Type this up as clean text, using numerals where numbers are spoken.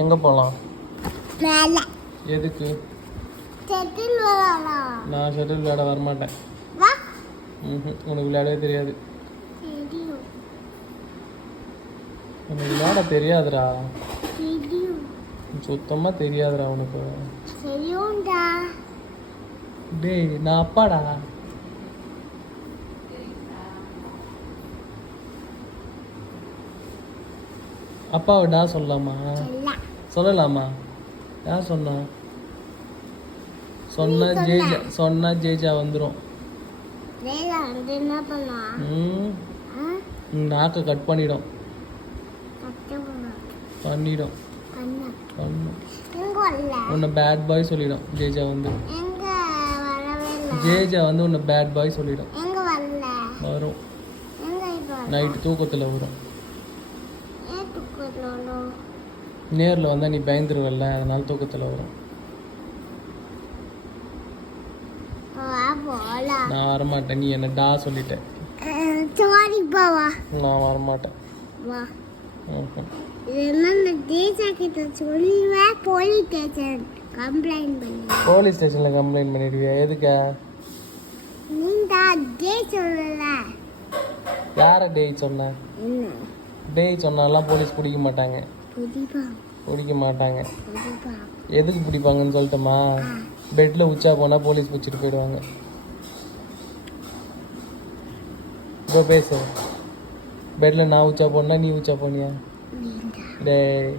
எங்கே போகலாம்? மேலே. எதுக்கு? செட்டில் விளையாடலாம். நான் ஷட்டில் விளையாட வரமாட்டேன். வா. உனக்கு விளையாடவே தெரியாது. தெரியும். உனக்கு விளையாட தெரியாதுடா. தெரியும். சுத்தமாக தெரியாதுடா உனக்கு. தெரியும்டா. டேய் நான் அப்பாடா. அப்பாவிடா சொல்லலாமா? சொல்லலாமா? யார் சொன்னா? சொன்னா ஜேஜா வந்துடும். என்ன பண்ணா? நாக்கை கட் பண்ணிடும். உன்னை பேட் பாய் சொல்லிடும். ஜேஜா வந்து உன்னை பேட் பாய் சொல்லிடும். வரும். நைட்டு தூக்கத்தில் வரும். நேரில் வந்தால் நீ பயந்துருவல்ல, அதனால தூக்கத்தில் வரும். நான் வரமாட்டேன். நீ என்ன டா சொல்லிட்ட. நான் வரமாட்டேன். போலீஸ் ஸ்டேஷனில் கம்ப்ளைண்ட் பண்ணிடுவியா? எதுக்கா? யாரை டேய் சொன்ன? டேய் சொன்னாலாம் போலீஸ் பிடிக்க மாட்டாங்க. பிடிக்க மாட்டாங்க. எதுக்கு பிடிப்பாங்கன்னு சொல்லட்டுமா? பெட்டில் உச்சா போனால் போலீஸ் பிடிச்சிட்டு போயிடுவாங்க. இப்போ பேசு. பெட்டில் நான் உச்சா போனா நீ உச்சா போனியா? டேய்